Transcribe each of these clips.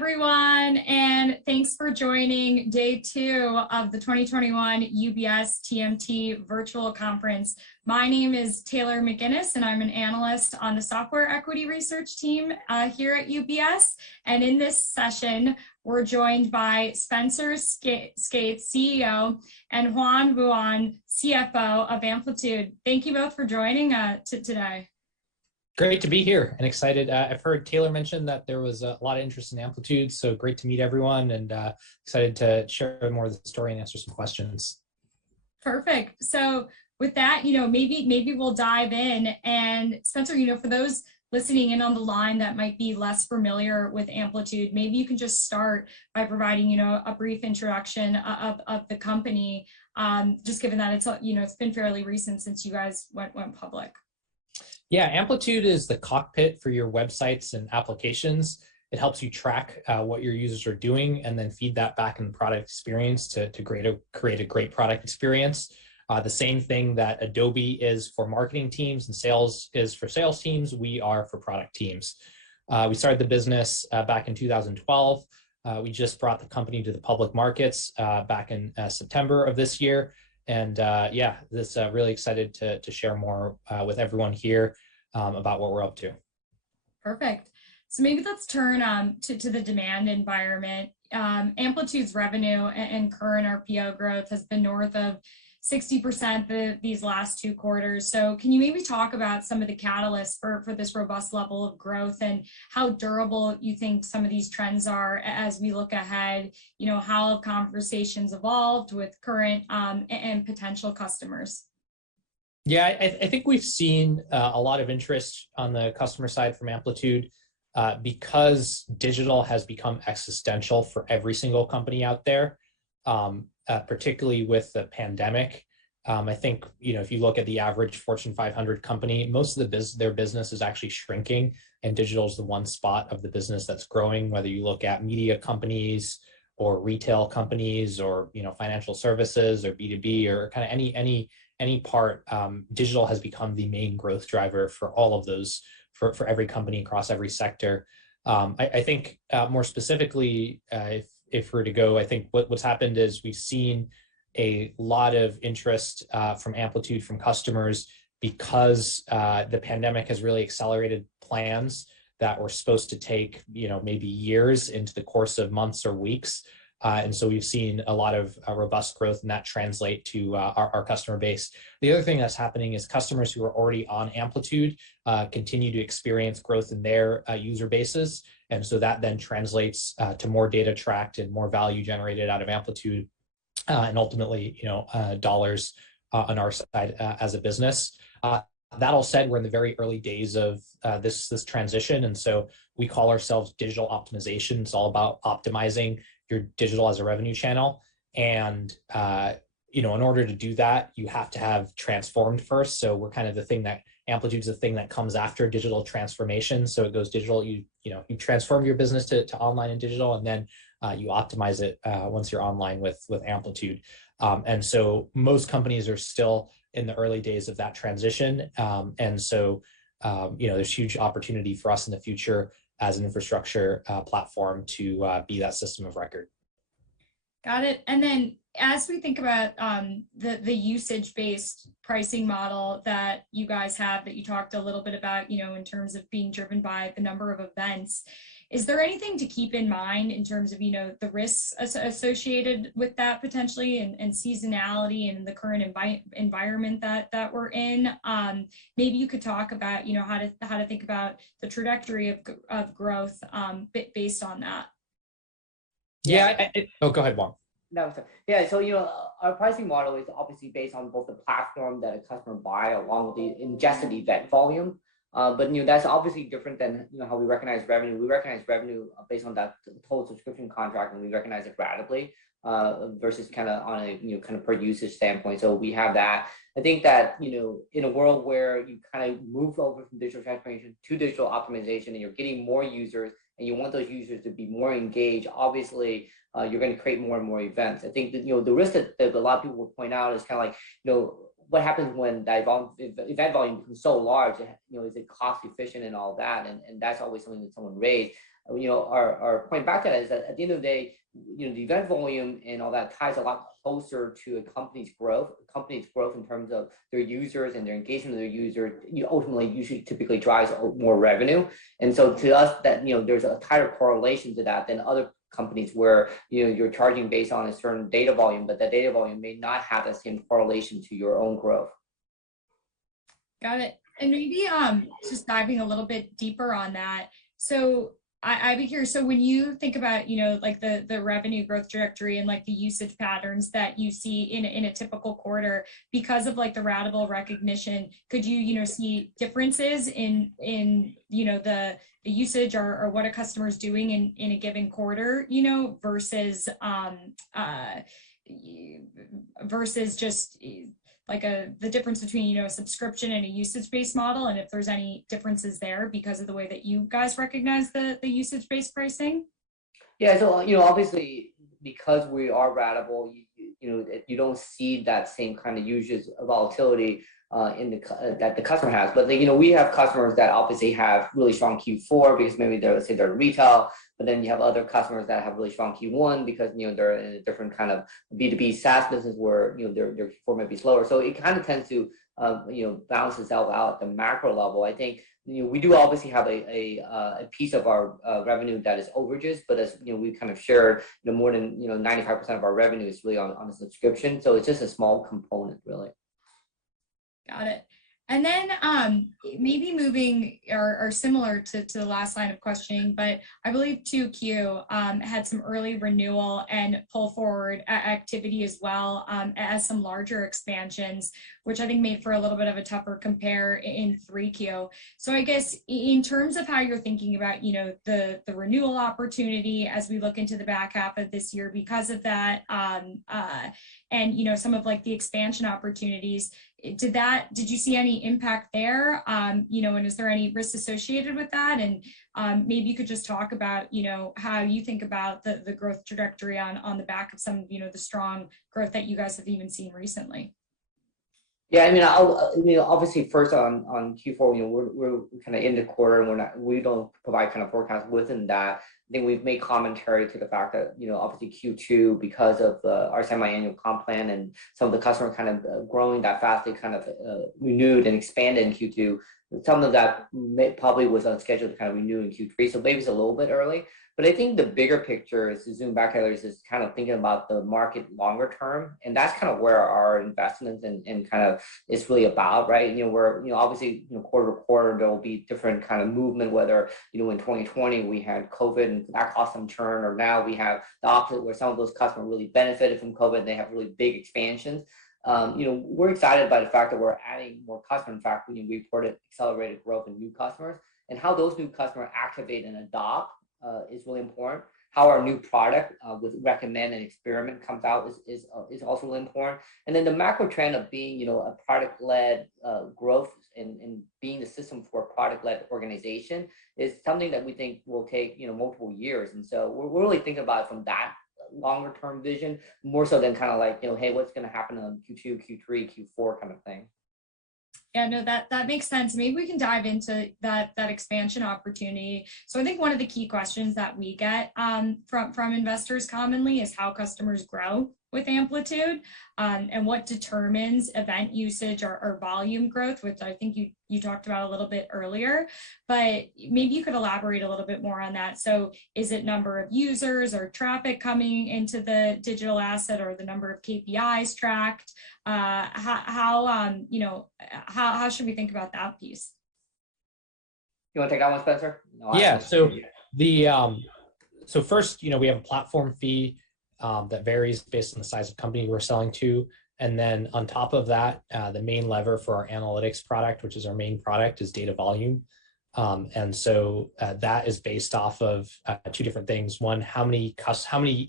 everyone, and thanks for joining day 2 of the 2021 UBS TMT virtual conference. My name is Taylor McGinnis, and I'm an analyst on the software equity research team here at UBS. And in this session, we're joined by Spencer Skates, CEO, and Juan Vuong, CFO of Amplitude. Thank you both for joining today. Great to be here and excited. I've heard Taylor mention that there was a lot of interest in Amplitude, so great to meet everyone and excited to share more of the story and answer some questions. Perfect. So with that, maybe we'll dive in. And Spencer, for those listening in on the line that might be less familiar with Amplitude, maybe you can just start by providing, a brief introduction of the company, just given that it's been fairly recent since you guys went public. Yeah, Amplitude is the cockpit for your websites and applications. It helps you track what your users are doing and then feed that back in the product experience to create a great product experience. The same thing that Adobe is for marketing teams and sales is for sales teams, we are for product teams. We started the business back in 2012. We just brought the company to the public markets back in September of this year. And really excited to share more with everyone here about what we're up to. Perfect. So maybe let's turn to the demand environment. Amplitude's revenue and current RPO growth has been north of 60% these last 2 quarters. So can you maybe talk about some of the catalysts for this robust level of growth and how durable you think some of these trends are as we look ahead? How have conversations evolved with current and potential customers? Yeah, I think we've seen a lot of interest on the customer side from Amplitude because digital has become existential for every single company out there. Particularly with the pandemic. I think, if you look at the average Fortune 500 company, most of their business is actually shrinking, and digital is the one spot of the business that's growing, whether you look at media companies or retail companies or, financial services or B2B or kind of any part, digital has become the main growth driver for all of those, for every company across every sector. I think more specifically, if we're to go, I think what's happened is we've seen a lot of interest from Amplitude from customers because the pandemic has really accelerated plans that were supposed to take, maybe years into the course of months or weeks. And so we've seen a lot of robust growth and that translate to our customer base. The other thing that's happening is customers who are already on Amplitude continue to experience growth in their user bases. And so that then translates to more data tracked and more value generated out of Amplitude and ultimately, dollars on our side as a business. That all said, we're in the very early days of this transition. And so we call ourselves digital optimization. It's all about optimizing your digital as a revenue channel. And, in order to do that, you have to have transformed first. So we're kind of the thing that Amplitude's the thing that comes after digital transformation. So it goes digital, you transform your business to online and digital, and then you optimize it once you're online with Amplitude. And so most companies are still in the early days of that transition. And so, there's huge opportunity for us in the future as an infrastructure platform to be that system of record. Got it. And then as we think about the usage-based pricing model that you guys have, that you talked a little bit about, in terms of being driven by the number of events, is there anything to keep in mind in terms of, the risks associated with that potentially and seasonality and the current environment that we're in? Maybe you could talk about, how to think about the trajectory of growth based on that. Yeah. Go ahead, Juan. No, sorry. Yeah, so our pricing model is obviously based on both the platform that a customer buy along with the ingested event volume. But that's obviously different than how we recognize revenue. We recognize revenue based on that total subscription contract, and we recognize it ratably versus kind of on a kind of per usage standpoint. So we have that. I think that in a world where you kind of move over from digital transformation to digital optimization, and you're getting more users, and you want those users to be more engaged, obviously you're going to create more and more events. I think that the risk that a lot of people would point out is kind of like what happens when that event volume becomes so large? Is it cost efficient and all that? And that's always something that someone raised. our point back to that is that at the end of the day, the event volume and all that ties a lot closer to a company's growth. A company's growth in terms of their users and their engagement with their users, ultimately usually typically drives more revenue. And so to us, that there's a tighter correlation to that than other companies where you're charging based on a certain data volume, but that data volume may not have the same correlation to your own growth. Got it. And maybe just diving a little bit deeper on that. So I'd be curious. So when you think about, like the revenue growth trajectory and like the usage patterns that you see in a typical quarter, because of like the ratable recognition, could you, see differences in the usage or what a customer is doing in a given quarter, versus versus just like the difference between a subscription and a usage-based model, and if there's any differences there because of the way that you guys recognize the usage-based pricing? Yeah, so obviously because we are ratable, you don't see that same kind of usage volatility that the customer has. But we have customers that obviously have really strong Q4 because maybe they're retail, but then you have other customers that have really strong Q1 because they're in a different kind of B2B SaaS business where their Q4 might be slower. So it kind of tends to balance itself out at the macro level. I think we do obviously have a piece of our revenue that is overages, but as we kind of shared, more than 95% of our revenue is really on a subscription. So it's just a small component, really. Got it. And then maybe moving or similar to the last line of questioning, but I believe 2Q had some early renewal and pull forward activity as well as some larger expansions, which I think made for a little bit of a tougher compare in 3Q. So I guess in terms of how you're thinking about, the renewal opportunity as we look into the back half of this year because of that, and, some of like the expansion opportunities, did you see any impact there? And is there any risk associated with that? And maybe you could just talk about, how you think about the growth trajectory on the back of some, the strong growth that you guys have even seen recently. Yeah, obviously first on Q4, we're kind of in the quarter and we don't provide kind of forecast within that. I think we've made commentary to the fact that, obviously Q2, because of our semi-annual comp plan and some of the customers kind of growing that fast, they kind of renewed and expanded in Q2. Some of that probably was on schedule to kind of renew in Q3, so maybe it's a little bit early. But I think the bigger picture is to zoom back at is kind of thinking about the market longer term. And that's kind of where our investments and kind of is really about, right? We're, obviously, quarter to quarter, there will be different kind of movement, whether, in 2020 we had COVID and that caused some churn, or now we have the opposite where some of those customers really benefited from COVID and they have really big expansions. We're excited by the fact that we're adding more customers. In fact, we reported accelerated growth in new customers, and how those new customers activate and adopt is really important. How our new product with recommend and experiment comes out is also really important. And then the macro trend of being a product-led growth and being the system for a product-led organization is something that we think will take multiple years. And so we're really thinking about it from that longer term vision more so than kind of like hey, what's going to happen on Q2, Q3, Q4 kind of thing. Yeah, no, that makes sense. Maybe we can dive into that expansion opportunity. So I think one of the key questions that we get from investors commonly is how customers grow with Amplitude, and what determines event usage or volume growth, which I think you talked about a little bit earlier, but maybe you could elaborate a little bit more on that. So is it number of users or traffic coming into the digital asset, or the number of KPIs tracked? How should we think about that piece? You want to take that one, Spencer? No, yeah. So first, we have a platform fee that varies based on the size of company we're selling to. And then on top of that, the main lever for our analytics product, which is our main product, is data volume. And so that is based off of two different things. One, how many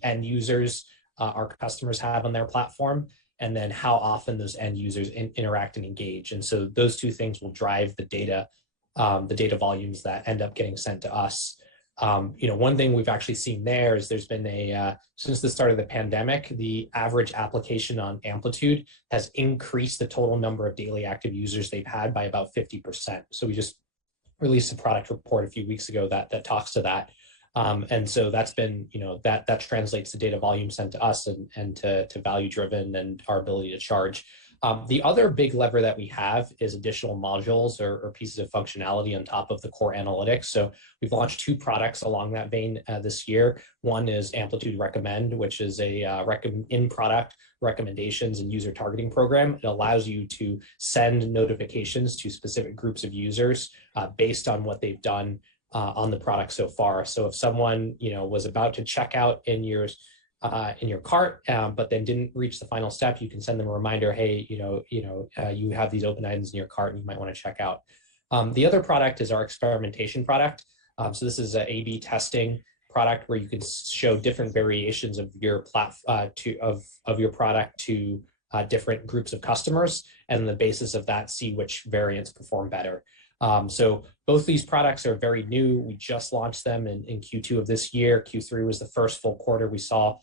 end users our customers have on their platform, and then how often those end users interact and engage. And so those two things will drive the data volumes that end up getting sent to us. One thing we've actually seen there is there's been since the start of the pandemic, the average application on Amplitude has increased the total number of daily active users they've had by about 50%. So we just released a product report a few weeks ago that talks to that. And so that's been, that translates to data volume sent to us and to value driven and our ability to charge. The other big lever that we have is additional modules or pieces of functionality on top of the core analytics. So we've launched 2 products along that vein this year. One is Amplitude Recommend, which is a in-product recommendations and user targeting program. It allows you to send notifications to specific groups of users based on what they've done on the product so far. So if someone was about to check out in your cart, but then didn't reach the final step, you can send them a reminder, hey, you have these open items in your cart and you might want to check out. The other product is our experimentation product. So this is an A/B testing product where you can show different variations of your of your product to different groups of customers, and on the basis of that, see which variants perform better. So both these products are very new. We just launched them in Q2 of this year. Q3 was the first full quarter we saw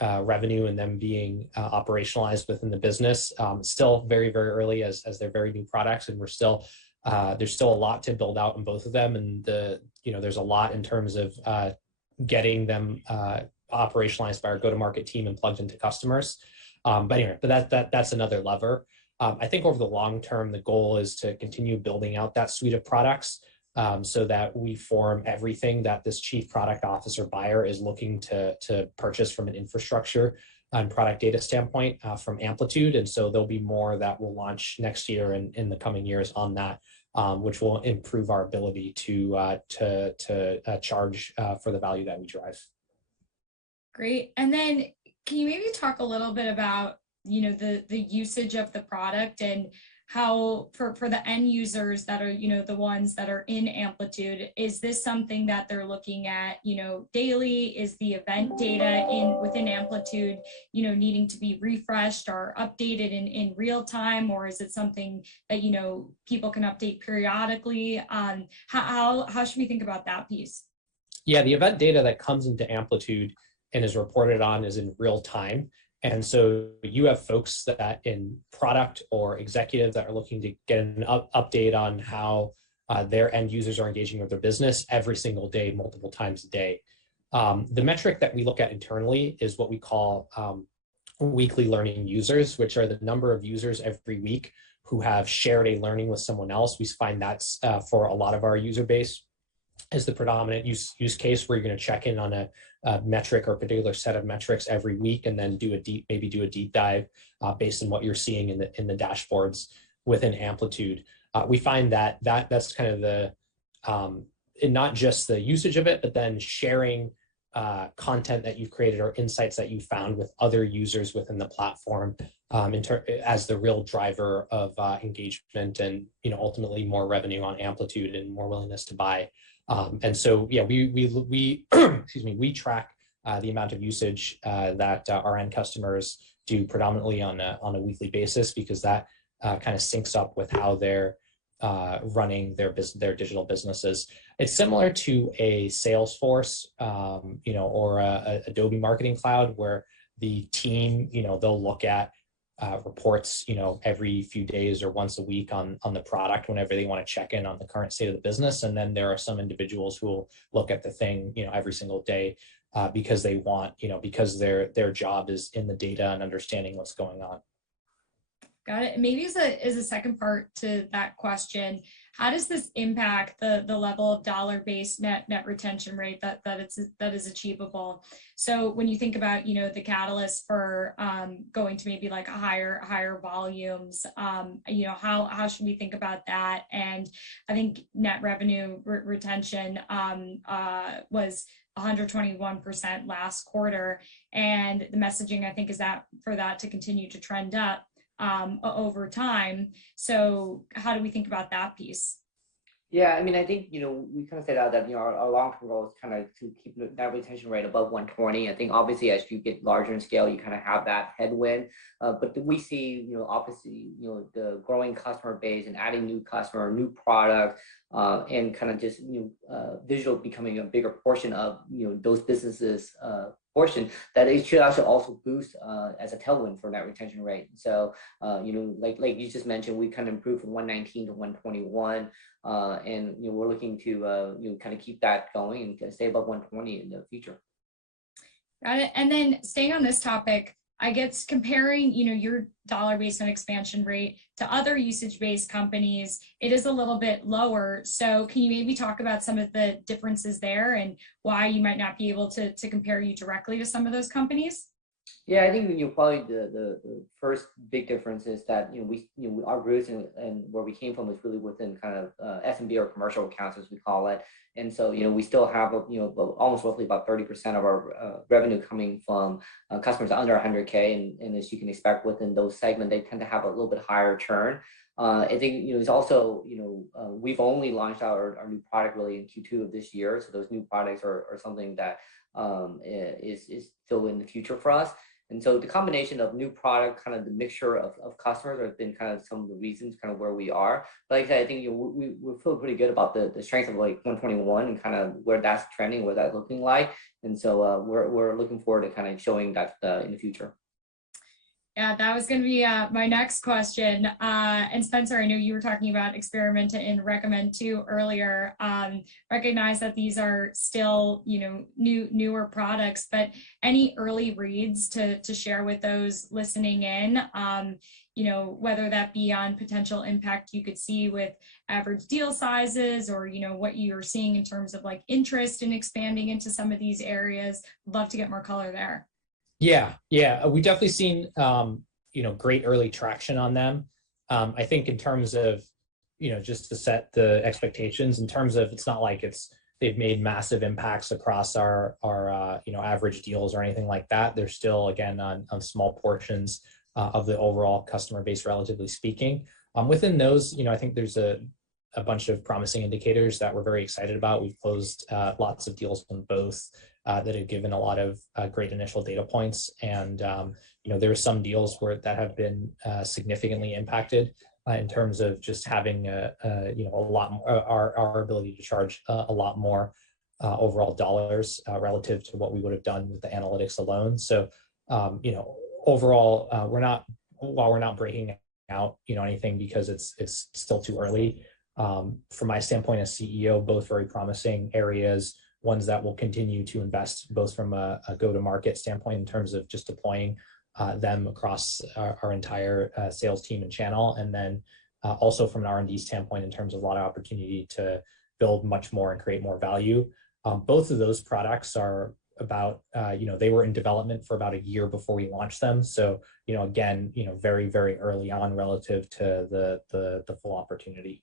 revenue and them being operationalized within the business. Still very, very early as they're very new products, and we're still there's still a lot to build out in both of them, and there's a lot in terms of getting them operationalized by our go-to-market team and plugged into customers. But anyway, that's another lever. I think over the long term, the goal is to continue building out that suite of products so that we form everything that this chief product officer buyer is looking to purchase from an infrastructure and product data standpoint from Amplitude. And so there'll be more that will launch next year and in the coming years on that, which will improve our ability to charge for the value that we drive. Great. And then can you maybe talk a little bit about the usage of the product and how for the end users that are the ones that are in Amplitude, is this something that they're looking at daily? Is the event data within Amplitude needing to be refreshed or updated in real time, or is it something that people can update periodically? How should we think about that piece? Yeah, the event data that comes into Amplitude and is reported on is in real time. And so you have folks that in product or executive that are looking to get an update on how their end users are engaging with their business every single day, multiple times a day. The metric that we look at internally is what we call weekly learning users, which are the number of users every week who have shared a learning with someone else. We find that's for a lot of our user base is the predominant use case where you're going to check in on a metric or a particular set of metrics every week, and then do a deep dive based on what you're seeing in the dashboards within Amplitude. We find that's kind of the not just the usage of it, but then sharing content that you've created or insights that you found with other users within the platform as the real driver of engagement and ultimately more revenue on Amplitude and more willingness to buy. And so, yeah, we excuse me, we track the amount of usage that our end customers do predominantly on a weekly basis, because that kind of syncs up with how they're running their digital businesses. It's similar to a Salesforce, or a Adobe Marketing Cloud, where the team, they'll look at reports, every few days or once a week on the product whenever they want to check in on the current state of the business. And then there are some individuals who will look at the thing, every single day because they want, because their job is in the data and understanding what's going on. Got it. Maybe as a second part to that question, how does this impact the level of dollar-based net retention rate that is achievable? So when you think about the catalyst for going to maybe like a higher volumes, how should we think about that? And I think net revenue retention was 121% last quarter, and the messaging I think is that for that to continue to trend up over time. So how do we think about that piece? Yeah, I mean, I think, we kind of set out that, our long-term goal is kind of to keep that retention rate above 120. I think obviously as you get larger in scale, you kind of have that headwind. But we see, obviously, the growing customer base and adding new customer, new product, and kind of just visual becoming a bigger portion of those businesses portion, that it should actually also boost as a tailwind for net retention rate. So like you just mentioned, we kind of improved from 119 to 121, and we're looking to kind of keep that going and stay above 120 in the future. Got it. And then staying on this topic, I guess comparing, your dollar-based net expansion rate to other usage-based companies, it is a little bit lower. So can you maybe talk about some of the differences there and why you might not be able to compare you directly to some of those companies? Yeah, I think probably the first big difference is that our roots and where we came from is really within kind of SMB or commercial accounts, as we call it. And so we still have almost roughly about 30% of our revenue coming from customers under 100K, and as you can expect within those segments, they tend to have a little bit higher churn. I think it's also we've only launched our new product really in Q2 of this year, so those new products are something that is still in the future for us. And so the combination of new product, kind of the mixture of customers, have been kind of some of the reasons kind of where we are. But like I said, I think we feel pretty good about the strength of like 121 and kind of where that's trending, what that's looking like. And so we're looking forward to kind of showing that in the future. Yeah, that was going to be my next question. And Spencer, I know you were talking about Experiment and Recommend too earlier. Recognize that these are still, newer products, but any early reads to share with those listening in, whether that be on potential impact you could see with average deal sizes or, what you're seeing in terms of like interest in expanding into some of these areas. Love to get more color there. Yeah, we definitely seen great early traction on them. I think in terms of just to set the expectations, in terms of it's not like they've made massive impacts across our average deals or anything like that. They're still again on small portions of the overall customer base, relatively speaking. Within those, I think there's a bunch of promising indicators that we're very excited about. We've closed lots of deals on both. That have given a lot of great initial data points, and there are some deals that have been significantly impacted in terms of just having a lot more, our ability to charge a lot more overall dollars relative to what we would have done with the analytics alone. So overall, while we're not breaking out anything because it's still too early. From my standpoint as CEO, both very promising areas. Ones that will continue to invest both from a go-to-market standpoint in terms of just deploying them across our entire sales team and channel, and then also from an R&D standpoint in terms of a lot of opportunity to build much more and create more value. Both of those products are about, they were in development for about a year before we launched them. So, again, very, very early on relative to the full opportunity.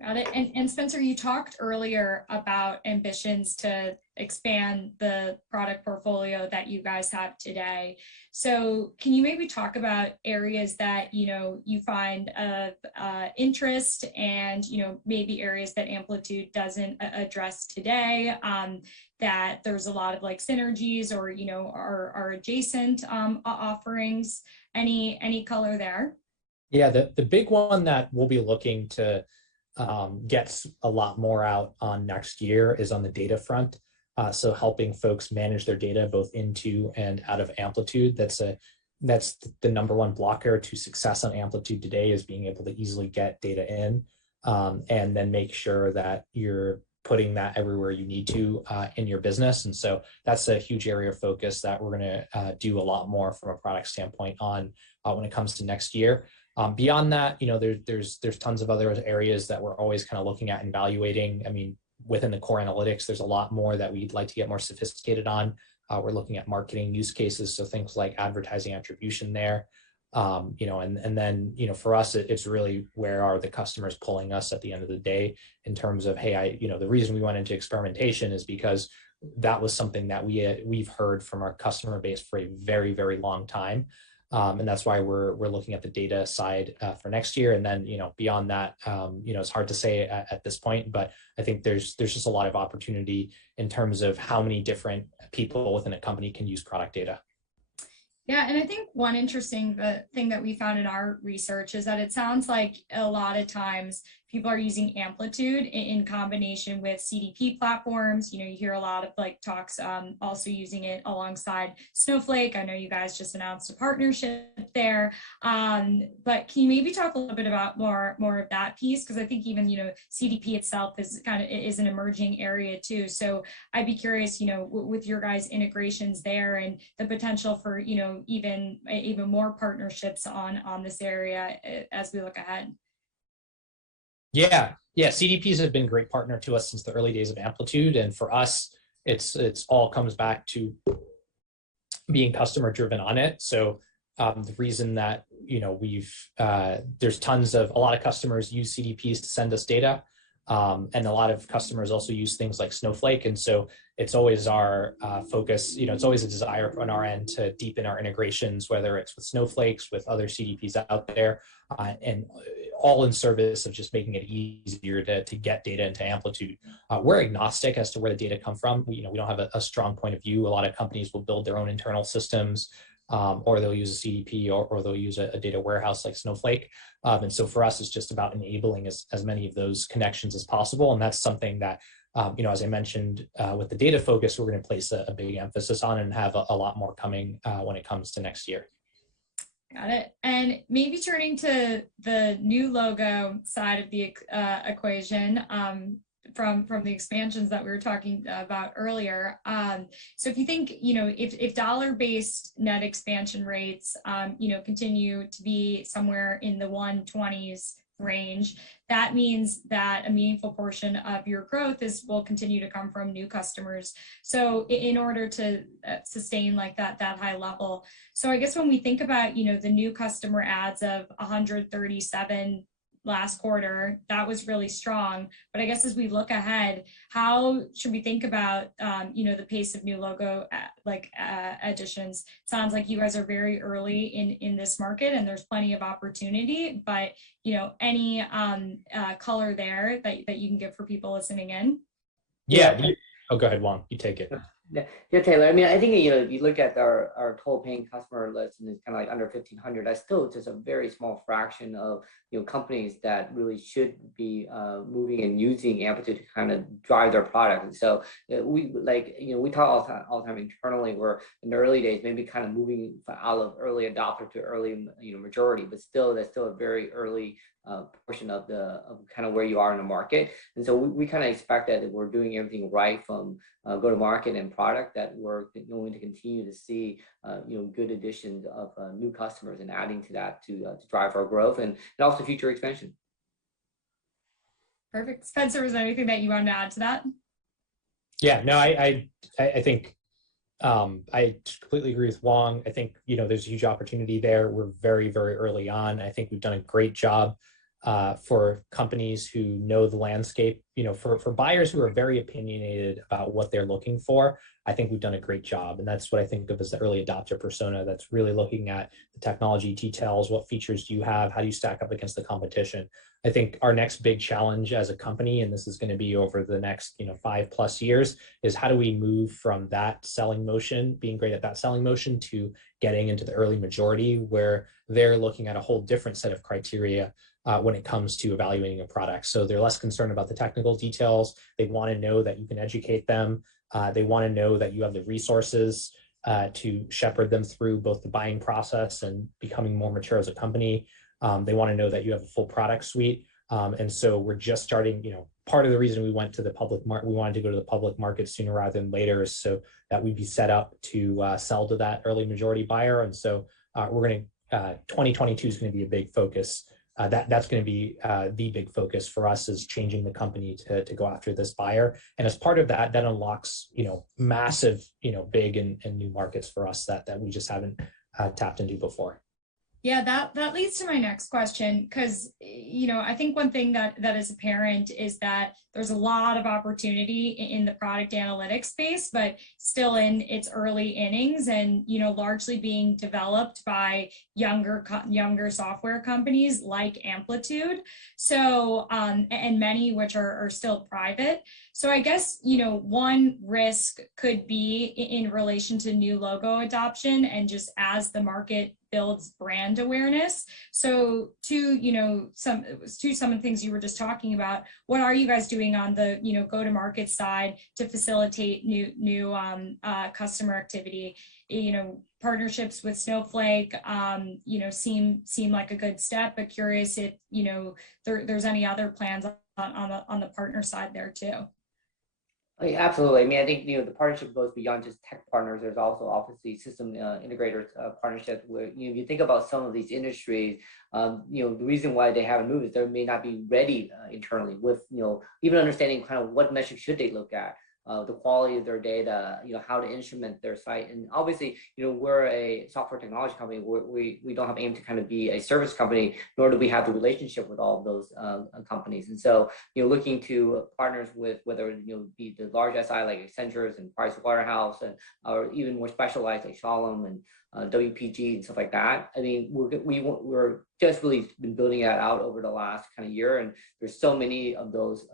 Got it. And Spencer, you talked earlier about ambitions to expand the product portfolio that you guys have today. So can you maybe talk about areas that, you find of interest and, maybe areas that Amplitude doesn't address today, that there's a lot of like synergies or, are adjacent offerings? Any color there? Yeah, the big one that we'll be looking to gets a lot more out on next year is on the data front. So helping folks manage their data both into and out of Amplitude. That's the number one blocker to success on Amplitude today, is being able to easily get data in and then make sure that you're putting that everywhere you need to in your business. And so that's a huge area of focus that we're going to do a lot more from a product standpoint on when it comes to next year. Beyond that, there's tons of other areas that we're always kind of looking at and evaluating. I mean, within the core analytics, there's a lot more that we'd like to get more sophisticated on. We're looking at marketing use cases, so things like advertising attribution there. And then for us, it's really where are the customers pulling us at the end of the day in terms of, hey, the reason we went into experimentation is because that was something that we've heard from our customer base for a very, very long time. And that's why we're looking at the data side for next year. And then, beyond that, it's hard to say at this point, but I think there's just a lot of opportunity in terms of how many different people within a company can use product data. Yeah, and I think one interesting thing that we found in our research is that it sounds like a lot of times people are using Amplitude in combination with CDP platforms. You hear a lot of like talks also using it alongside Snowflake. I know you guys just announced a partnership there. But can you maybe talk a little bit about more of that piece? Because I think even, CDP itself is an emerging area too. So I'd be curious, with your guys' integrations there and the potential for, even more partnerships on this area as we look ahead. Yeah. CDPs have been a great partner to us since the early days of Amplitude. And for us, it's all comes back to being customer driven on it. So the reason that, there's a lot of customers use CDPs to send us data. And a lot of customers also use things like Snowflake. And so it's always our focus, it's always a desire on our end to deepen our integrations, whether it's with Snowflakes, with other CDPs out there, and all in service of just making it easier to get data into Amplitude. We're agnostic as to where the data come from. We don't have a strong point of view. A lot of companies will build their own internal systems, or they'll use a CDP, or they'll use a data warehouse like Snowflake. And so for us, it's just about enabling as many of those connections as possible. And that's something that, as I mentioned, with the data focus, we're going to place a big emphasis on and have a lot more coming when it comes to next year. Got it. And maybe turning to the new logo side of the equation, from the expansions that we were talking about earlier. So if you think, if dollar-based net expansion rates, continue to be somewhere in the 120s range, that means that a meaningful portion of your growth will continue to come from new customers. So in order to sustain like that high level. So I guess when we think about, the new customer adds of 137 last quarter, that was really strong. But I guess as we look ahead, how should we think about, the pace of new logo additions? Sounds like you guys are very early in this market and there's plenty of opportunity, but, any color there that you can give for people listening in? Yeah. Go ahead, Juan, you take it. Yeah, Taylor. I mean, I think, if you look at our total paying customer list and it's kind of like under 1,500, that's still just a very small fraction of, companies that really should be moving and using Amplitude to kind of drive their product. And so we talk all the time internally, we're in the early days, maybe kind of moving out of early adopter to early, majority, but still, that's still a very early portion of kind of where you are in the market. And so we kind of expect that we're doing everything right from go to market and product, that we're going to continue to see good additions of new customers and adding to that to drive our growth and also future expansion. Perfect. Spencer, was there anything that you wanted to add to that? Yeah, no, I think I completely agree with Wong. I think, there's a huge opportunity there. We're very, very early on. I think we've done a great job for companies who know the landscape, for buyers who are very opinionated about what they're looking for. I think we've done a great job. And that's what I think of as the early adopter persona, that's really looking at the technology details. What features do you have? How do you stack up against the competition? I think our next big challenge as a company, and this is going to be over the next 5+ years, is how do we move from that selling motion, being great at that selling motion, to getting into the early majority, where they're looking at a whole different set of criteria when it comes to evaluating a product. So they're less concerned about the technical details. They want to know that you can educate them. They want to know that you have the resources to shepherd them through both the buying process and becoming more mature as a company. They want to know that you have a full product suite. And so we're just starting, part of the reason we went to the public market, we wanted to go to the public market sooner rather than later, is so that we'd be set up to sell to that early majority buyer. And so we're going to, 2022 is going to be a big focus. That's going to be the big focus for us, is changing the company to go after this buyer. And as part of that, that unlocks, massive, big and new markets for us that we just haven't tapped into before. Yeah, that leads to my next question, because, I think one thing that is apparent is that there's a lot of opportunity in the product analytics space, but still in its early innings and, largely being developed by younger software companies like Amplitude. So, and many which are still private. So I guess, one risk could be in relation to new logo adoption and just as the market builds brand awareness. So some of the things you were just talking about, what are you guys doing on the, go-to-market side to facilitate new customer activity? Partnerships with Snowflake, seem like a good step, but curious if, there's any other plans on the partner side there too. Absolutely. I mean, I think the partnership goes beyond just tech partners. There's also obviously system integrators partnerships where if you think about some of these industries, the reason why they haven't moved is they may not be ready internally with even understanding kind of what metrics should they look at. The quality of their data, how to instrument their site. And obviously, we're a software technology company. We don't have aim to kind of be a service company, nor do we have the relationship with all of those companies. And so, looking to partners with whether it be the large SI like Accenture and Pricewaterhouse, and or even more specialized like Shalom and WPG and stuff like that. I mean, we're just really been building that out over the last kind of year, and there's so many of those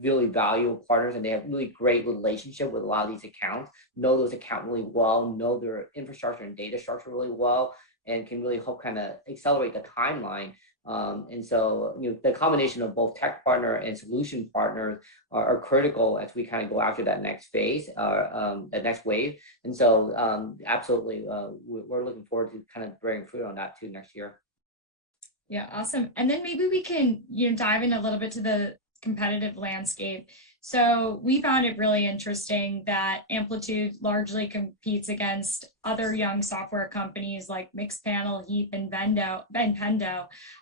really valuable partners, and they have really great relationship with a lot of these accounts, know those accounts really well, know their infrastructure and data structure really well, and can really help kind of accelerate the timeline. And so, the combination of both tech partner and solution partners are critical as we kind of go after that next phase, that next wave. And so, absolutely, we're looking forward to kind of bearing fruit on that too next year. Yeah, awesome. And then maybe we can, dive in a little bit to the competitive landscape. So we found it really interesting that Amplitude largely competes against other young software companies like Mixpanel, Heap, and Pendo.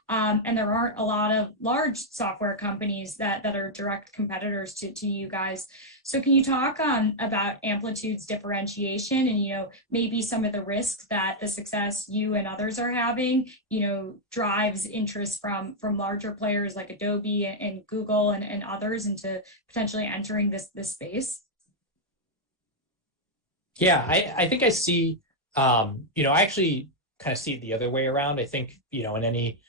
And there aren't a lot of large software companies that are direct competitors to you guys. So can you talk about Amplitude's differentiation and, maybe some of the risks that the success you and others are having, drives interest from larger players like Adobe and Google and others into potentially entering this space? Yeah, I think I see, I actually kind of see it the other way around. I think, in any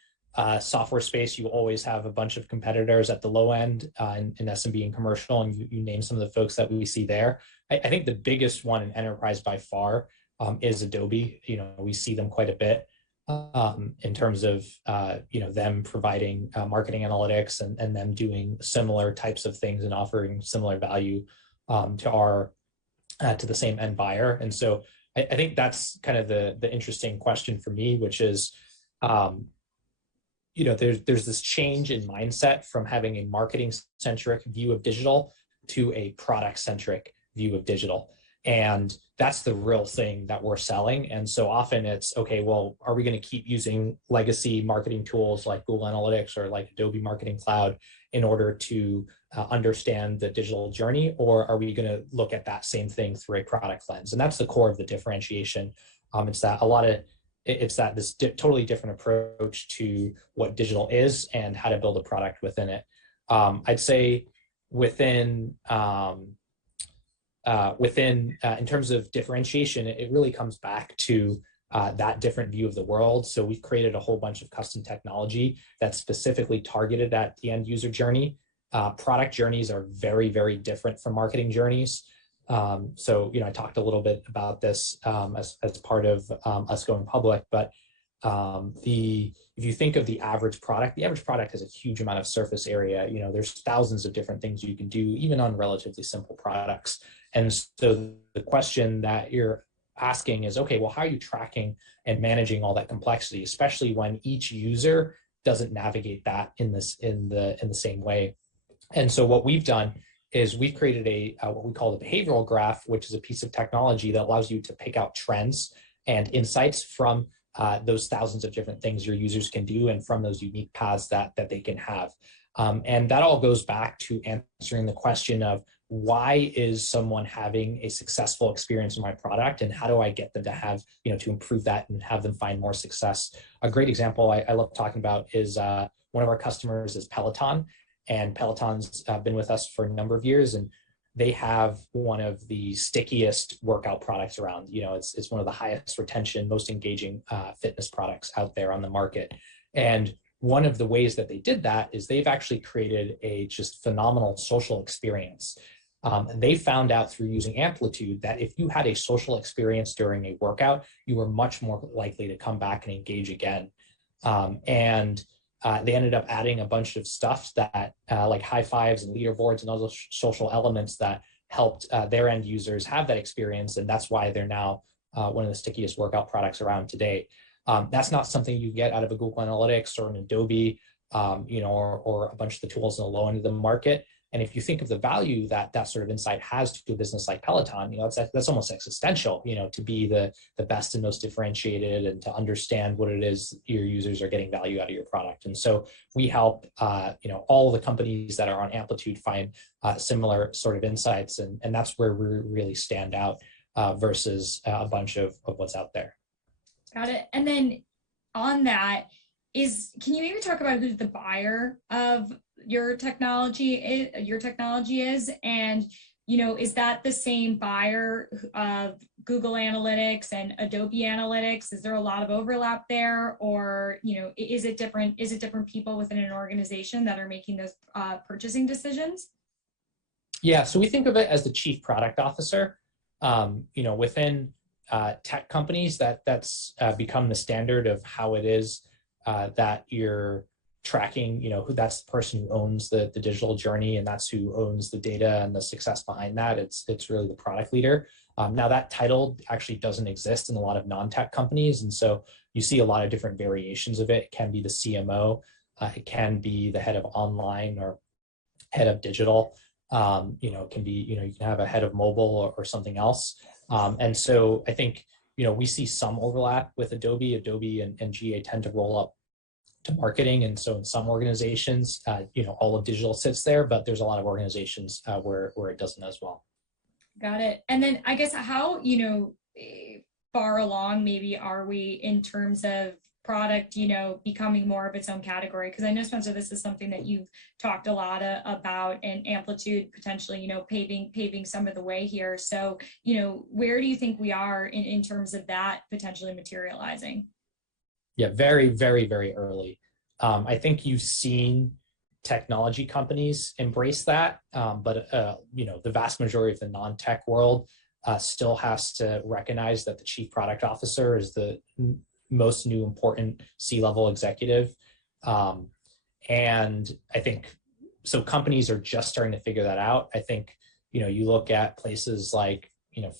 software space, you always have a bunch of competitors at the low end in SMB and commercial, and you name some of the folks that we see there. I think the biggest one in enterprise by far is Adobe. We see them quite a bit in terms of, them providing marketing analytics and them doing similar types of things and offering similar value to the same end buyer. And so I think that's kind of the interesting question for me, which is, there's this change in mindset from having a marketing-centric view of digital to a product-centric view of digital. And that's the real thing that we're selling. And so often it's, okay, well, are we going to keep using legacy marketing tools like Google Analytics or like Adobe Marketing Cloud in order to understand the digital journey? Or are we going to look at that same thing through a product lens? And that's the core of the differentiation. It's that this totally different approach to what digital is and how to build a product within it. I'd say within in terms of differentiation, it really comes back to that different view of the world. So we've created a whole bunch of custom technology that's specifically targeted at the end user journey. Product journeys are very, very different from marketing journeys. So, I talked a little bit about this as part of us going public, but if you think of the average product has a huge amount of surface area. There's thousands of different things you can do, even on relatively simple products. And so the question that you're asking is, okay, well, how are you tracking and managing all that complexity, especially when each user doesn't navigate that in the same way? And so what we've done is we've created what we call the behavioral graph, which is a piece of technology that allows you to pick out trends and insights from those thousands of different things your users can do and from those unique paths that they can have. And that all goes back to answering the question of, why is someone having a successful experience in my product, and how do I get them to have, to improve that and have them find more success? A great example I love talking about is one of our customers is Peloton, and Peloton's been with us for a number of years, and they have one of the stickiest workout products around. It's one of the highest retention, most engaging fitness products out there on the market. And one of the ways that they did that is they've actually created a just phenomenal social experience. And they found out through using Amplitude that if you had a social experience during a workout, you were much more likely to come back and engage again. And they ended up adding a bunch of stuff that like high fives and leaderboards and other social elements that helped their end users have that experience. And that's why they're now one of the stickiest workout products around today. That's not something you get out of a Google Analytics or an Adobe, or a bunch of the tools in the low end of the market. And if you think of the value that that sort of insight has to a business like Peloton, that's almost existential, to be the best and most differentiated and to understand what it is your users are getting value out of your product. And so we help, all the companies that are on Amplitude find similar sort of insights. And that's where we really stand out versus a bunch of what's out there. Got it. And then on that can you maybe talk about who the buyer of your technology is, and is that the same buyer of Google Analytics and Adobe Analytics? Is there a lot of overlap there, or is it different people within an organization that are making those purchasing decisions? Yeah, so we think of it as the chief product officer. Within tech companies, that's become the standard of how it is that you're tracking, who that's the person who owns the digital journey, and that's who owns the data and the success behind that. It's really the product leader. Now that title actually doesn't exist in a lot of non-tech companies. And so you see a lot of different variations of it. It can be the CMO, it can be the head of online or head of digital. It can be, you can have a head of mobile or something else. And so I think, we see some overlap with Adobe. Adobe and GA tend to roll up to marketing. And so in some organizations, all of digital sits there, but there's a lot of organizations where it doesn't as well. Got it. And then I guess how, far along maybe are we in terms of product, becoming more of its own category? Because I know, Spencer, this is something that you've talked a lot about, and Amplitude potentially, paving some of the way here. So, where do you think we are in terms of that potentially materializing? Yeah, very, very, very early. I think you've seen technology companies embrace that, but the vast majority of the non-tech world still has to recognize that the chief product officer is the most new important C-level executive. And I think, so companies are just starting to figure that out. I think, you look at places like,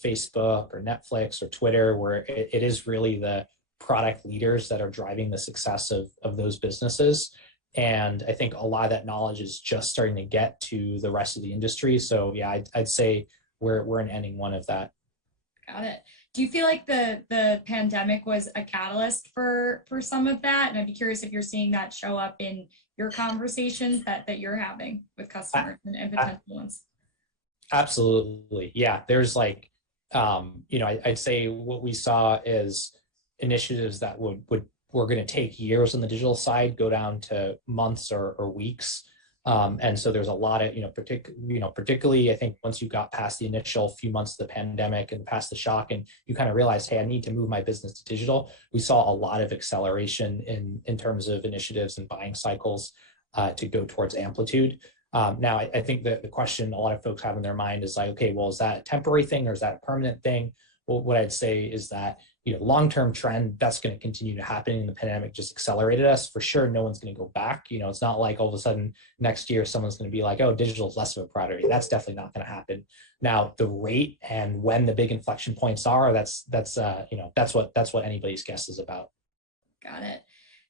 Facebook or Netflix or Twitter, where it is really the product leaders that are driving the success of those businesses. And I think a lot of that knowledge is just starting to get to the rest of the industry. So yeah, I'd say we're in ending one of that. Got it. Do you feel like the pandemic was a catalyst for some of that? And I'd be curious if you're seeing that show up in your conversations that you're having with customers and potential ones. Absolutely. Yeah. There's like, I'd say what we saw is initiatives that were going to take years on the digital side go down to months or weeks. And so there's a lot of, particularly I think once you got past the initial few months of the pandemic and past the shock, and you kind of realized, hey, I need to move my business to digital, we saw a lot of acceleration in terms of initiatives and buying cycles to go towards Amplitude. Now, I think that the question a lot of folks have in their mind is like, okay, well, is that a temporary thing or is that a permanent thing? Well, what I'd say is that, long-term trend, that's going to continue to happen, and the pandemic just accelerated us. For sure, no one's going to go back. It's not like all of a sudden next year someone's going to be like, oh, digital is less of a priority. That's definitely not going to happen. Now, the rate and when the big inflection points are, that's what anybody's guess is about. Got it.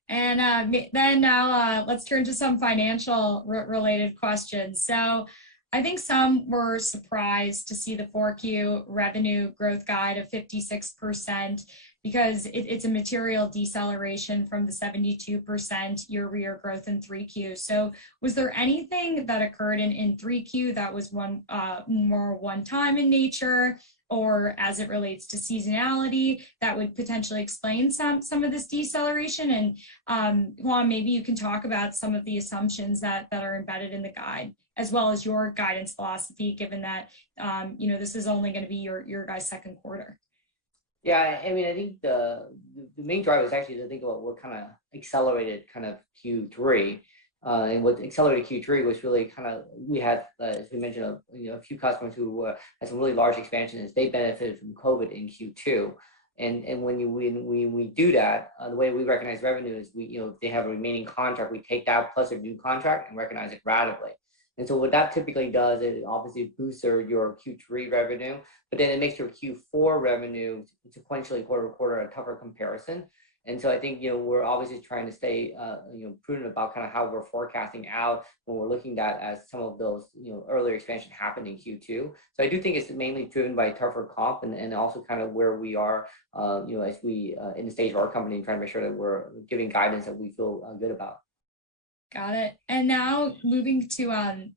And then now let's turn to some financial related questions. So I think some were surprised to see the 4Q revenue growth guide of 56%, because it's a material deceleration from the 72% year-over-year growth in 3Q. So was there anything that occurred in 3Q that was more one-time in nature, or as it relates to seasonality, that would potentially explain some of this deceleration? And Juan, maybe you can talk about some of the assumptions that are embedded in the guide, as well as your guidance philosophy, given that this is only going to be your guys' second quarter. Yeah, I mean, I think the main driver is actually to think about what kind of accelerated kind of Q3. And what accelerated Q3 was really kind of, we had, as we mentioned, a few customers who had some really large expansions. They benefited from COVID in Q2. And when we do that, the way we recognize revenue is if they have a remaining contract, we take that plus a new contract and recognize it ratably. And so what that typically does is it obviously boosts your Q3 revenue, but then it makes your Q4 revenue sequentially quarter to quarter a tougher comparison. And so I think we're obviously trying to stay prudent about kind of how we're forecasting out when we're looking at as some of those earlier expansion happened in Q2. So I do think it's mainly driven by tougher comp and also kind of where we are as we in the stage of our company, trying to make sure that we're giving guidance that we feel good about. Got it. And now moving to operating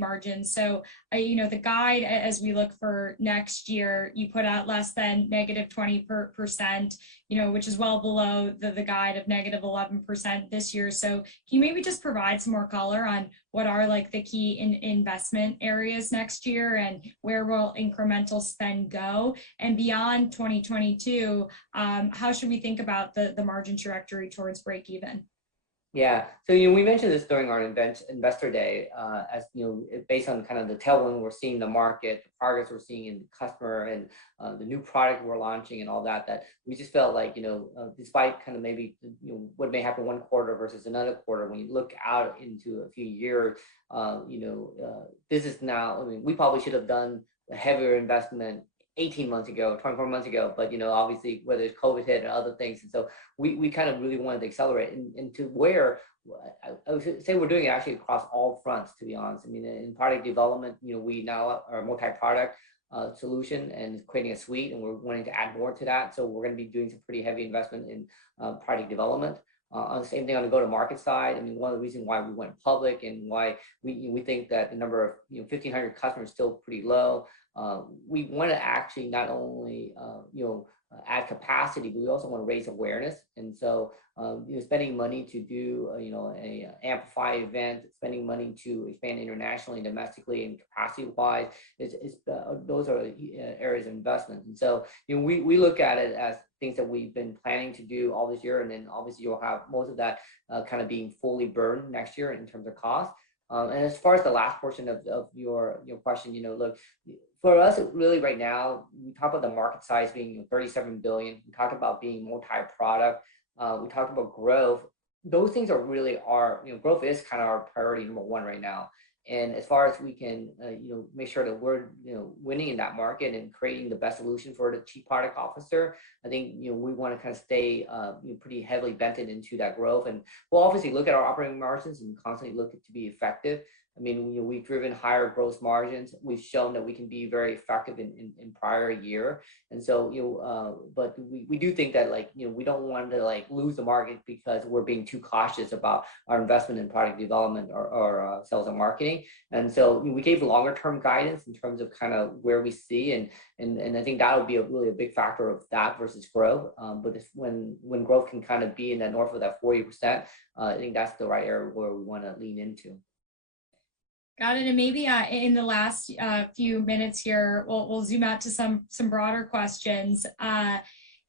margins. So the guide, as we look for next year, you put out less than -20%, which is well below the guide of -11% this year. So can you maybe just provide some more color on what are like the key investment areas next year and where will incremental spend go? And beyond 2022, how should we think about the margin trajectory towards break even? Yeah, so we mentioned this during our investor day, as based on kind of the tailwind we're seeing in the market, the progress we're seeing in the customer, and the new product we're launching, and all that. That we just felt like despite kind of maybe what may happen one quarter versus another quarter, when you look out into a few years, this is now. I mean, we probably should have done a heavier investment 18 months ago, 24 months ago, but obviously whether it's COVID hit and other things, and so we kind of really wanted to accelerate and to where I would say we're doing it actually across all fronts, to be honest. I mean, in product development, we now are a multi-product solution and creating a suite, and we're wanting to add more to that. So we're going to be doing some pretty heavy investment in product development. On the same thing on the go-to-market side. I mean, one of the reasons why we went public and why we think that the number of 1,500 customers is still pretty low. We want to actually not only add capacity, but we also want to raise awareness. And so spending money to do a Amplify event, spending money to expand internationally and domestically and capacity wise, those are areas of investment. And so we look at it as things that we've been planning to do all this year, and then obviously you'll have most of that kind of being fully burned next year in terms of cost. And as far as the last portion of your question, look, for us, really right now, we talk about the market size being 37 billion. We talked about being multi-product. We talked about growth. Those things are really growth is kind of our priority number one right now. And as far as we can, make sure that we're, winning in that market and creating the best solution for the chief product officer, I think, we want to kind of stay pretty heavily bent into that growth. And we'll obviously look at our operating margins and constantly look to be effective. I mean, we've driven higher gross margins. We've shown that we can be very effective in prior year. And so, but we do think that we don't want to lose the market because we're being too cautious about our investment in product development or sales and marketing. And so we gave longer term guidance in terms of kind of where we see, and I think that would be really a big factor of that versus growth. But when growth can kind of be in the north of that 40%, I think that's the right area where we want to lean into. Got it. And maybe in the last few minutes here, we'll zoom out to some broader questions.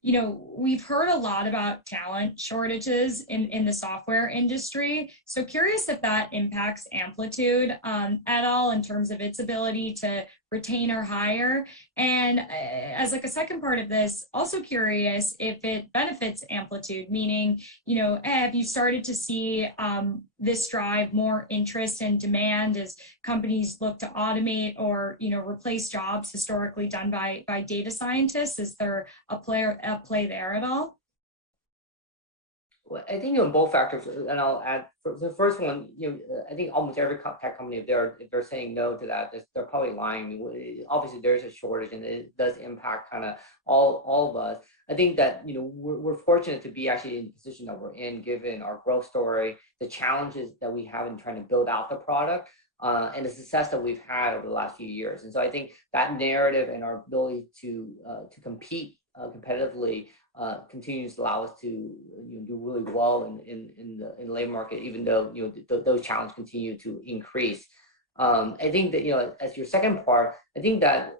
We've heard a lot about talent shortages in the software industry. So curious if that impacts Amplitude at all in terms of its ability to retain or hire. And as a second part of this, also curious if it benefits Amplitude, meaning, have you started to see this drive more interest and demand as companies look to automate or, replace jobs historically done by data scientists? Is there a play there at all? Well, I think both factors, and I'll add for the first one. I think almost every tech company, if they're saying no to that, they're probably lying. I mean, obviously there's a shortage, and it does impact kind of all of us. I think that we're fortunate to be actually in the position that we're in, given our growth story, the challenges that we have in trying to build out the product, and the success that we've had over the last few years. And so I think that narrative and our ability to compete competitively continues to allow us to do really well in the labor market, even though those challenges continue to increase. I think that as your second part, I think that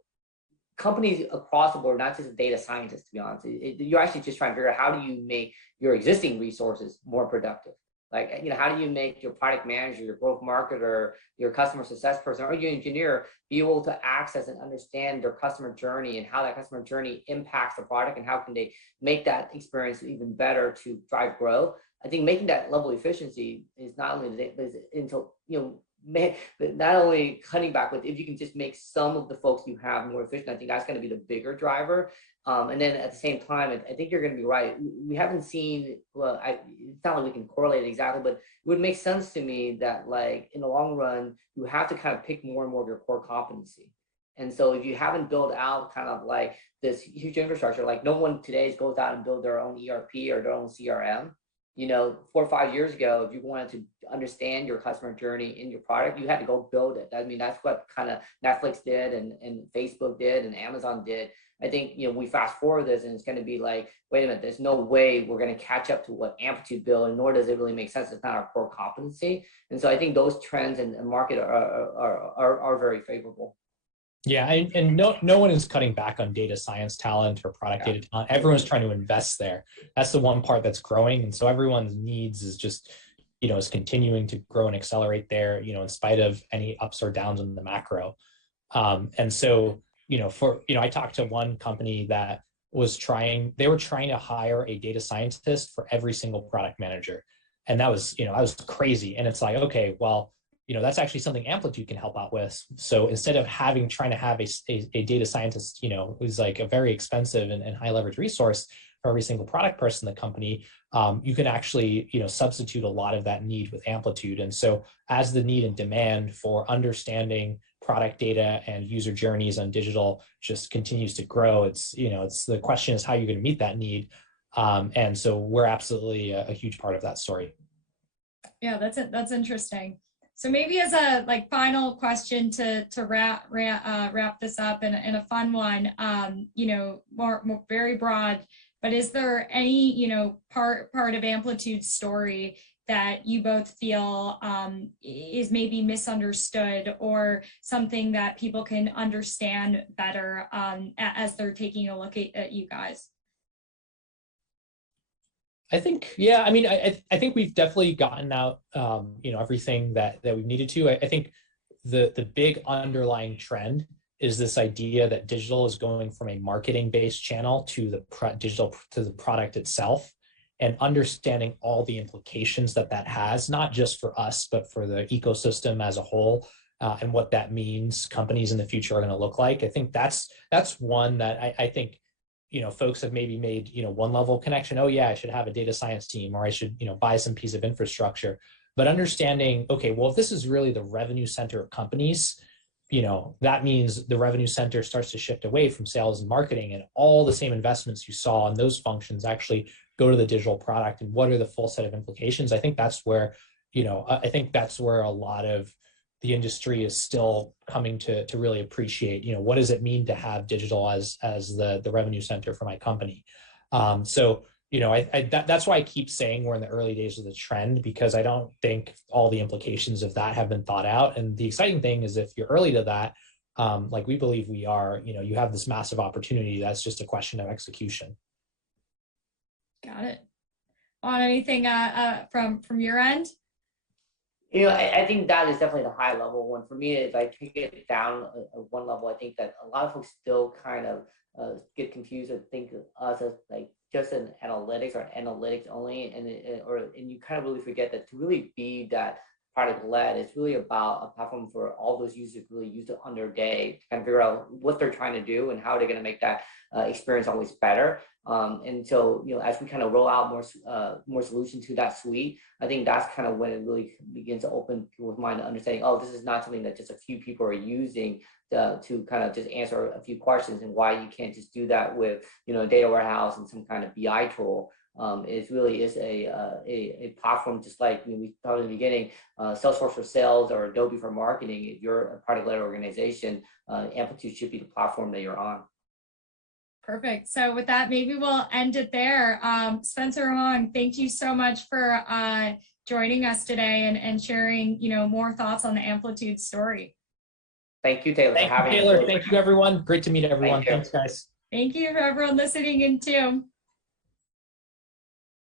companies across the board, not just data scientists, to be honest, you're actually just trying to figure out how do you make your existing resources more productive. Like, how do you make your product manager, your growth marketer, your customer success person, or your engineer be able to access and understand their customer journey and how that customer journey impacts the product and how can they make that experience even better to drive growth? I think making that level of efficiency is not only until, not only cutting back, but if you can just make some of the folks you have more efficient, I think that's going to be the bigger driver. And then at the same time, I think you're going to be right. We haven't seen, well, it's not like we can correlate it exactly, but it would make sense to me that, like, in the long run, you have to kind of pick more and more of your core competency. And so if you haven't built out kind of like this huge infrastructure, like no one today goes out and build their own ERP or their own CRM. 4 or 5 years ago, if you wanted to understand your customer journey in your product, you had to go build it. I mean, that's what kind of Netflix did and Facebook did and Amazon did. I think, we fast forward this and it's going to be like, wait a minute, there's no way we're going to catch up to what Amplitude built, and nor does it really make sense. It's not our core competency. And so I think those trends in the market are very favorable. Yeah, and no one is cutting back on data science talent or product data talent. Everyone's trying to invest there. That's the one part that's growing. And so everyone's needs is just, is continuing to grow and accelerate there, in spite of any ups or downs in the macro. And so, I talked to one company that they were trying to hire a data scientist for every single product manager. And that was crazy. And it's like, okay, well, that's actually something Amplitude can help out with. So instead of trying to have a data scientist, who's like a very expensive and high leverage resource for every single product person in the company, you can actually, substitute a lot of that need with Amplitude. And so as the need and demand for understanding product data and user journeys on digital just continues to grow, it's the question is how you're going to meet that need. And so we're absolutely a huge part of that story. Yeah, that's interesting. So maybe as a final question to wrap this up and a fun one, more very broad, but is there any, part of Amplitude's story that you both feel is maybe misunderstood or something that people can understand better as they're taking a look at you guys? I think, yeah, I mean, I think we've definitely gotten out, everything that we've needed to. I think the big underlying trend is this idea that digital is going from a marketing-based channel to the product itself, and understanding all the implications that has, not just for us, but for the ecosystem as a whole, and what that means companies in the future are going to look like. I think that's one that I think, folks have maybe made, one level connection. Oh yeah, I should have a data science team, or I should, buy some piece of infrastructure. But understanding, okay, well, if this is really the revenue center of companies, that means the revenue center starts to shift away from sales and marketing, and all the same investments you saw in those functions actually go to the digital product. And what are the full set of implications? I think that's where, a lot of the industry is still coming to really appreciate, what does it mean to have digital as the revenue center for my company? That's why I keep saying we're in the early days of the trend, because I don't think all the implications of that have been thought out. And the exciting thing is, if you're early to that, like we believe we are, you have this massive opportunity. That's just a question of execution. Got it. On anything from your end? I think that is definitely the high level one. For me, if I take it down one level, I think that a lot of folks still kind of get confused and think of us as like just an analytics or analytics only, and you kind of really forget that to really be that product led, it's really about a platform for all those users to really use it on their day to kind of figure out what they're trying to do and how they're going to make that experience always better. And so, as we kind of roll out more solutions to that suite, I think that's kind of when it really begins to open people's mind to understanding, oh, this is not something that just a few people are using to kind of just answer a few questions, and why you can't just do that with, a data warehouse and some kind of BI tool. It really is a platform, just like we thought in the beginning, Salesforce for sales or Adobe for marketing. If you're a product-led organization, Amplitude should be the platform that you're on. Perfect. So with that, maybe we'll end it there. Spencer Hong, thank you so much for joining us today and sharing, more thoughts on the Amplitude story. Thank you, Taylor. Thank you, Taylor. Thank you, everyone. Great to meet everyone. Thanks, guys. Thank you for everyone listening in too.